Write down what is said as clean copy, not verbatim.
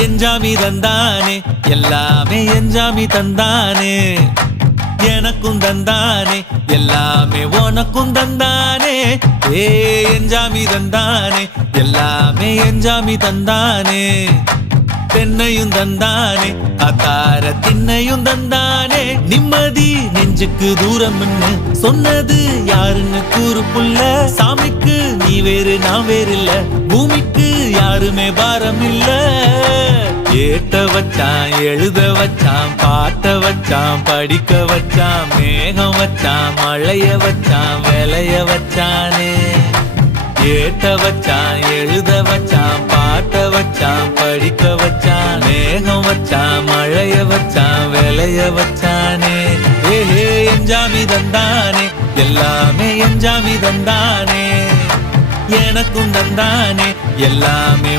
எஞ்சாமி தந்தானே எல்லாமே எஞ்சாமி தந்தானே எனக்கும் தந்தானே எல்லாமே உனக்கும் தந்தானே ஏ எஞ்சாமி தந்தானே எல்லாமே எஞ்சாமி தந்தானே தென்னையும் தந்தானே அத்தார திண்ணையும் தந்தானே நிம்மதி நெஞ்சுக்கு தூரம்னு சொன்னது யாருன்னு கூறு புள்ள சாமிக்கு நீ வேறு நான் வேறு இல்ல பூமிக்கு யாருமே பாரம் இல்ல ஏட்ட வச்சான் எழுத வச்சான் பாட்ட வச்சான் படிக்க வச்சான் மேகம் வச்சான் மழைய வச்சான் விளைய வச்சானே ஏட்ட வச்சான் எழுத வச்சான் பாட்ட வச்சான் படிக்க வச்சான் மேகம் வச்சான் மழைய வச்சான் விளைய வச்சானே ஏஹே எஞ்சாமி தந்தானே எல்லாமே எஞ்சாமி தந்தானே எனக்கும் தந்தானே எல்லாமே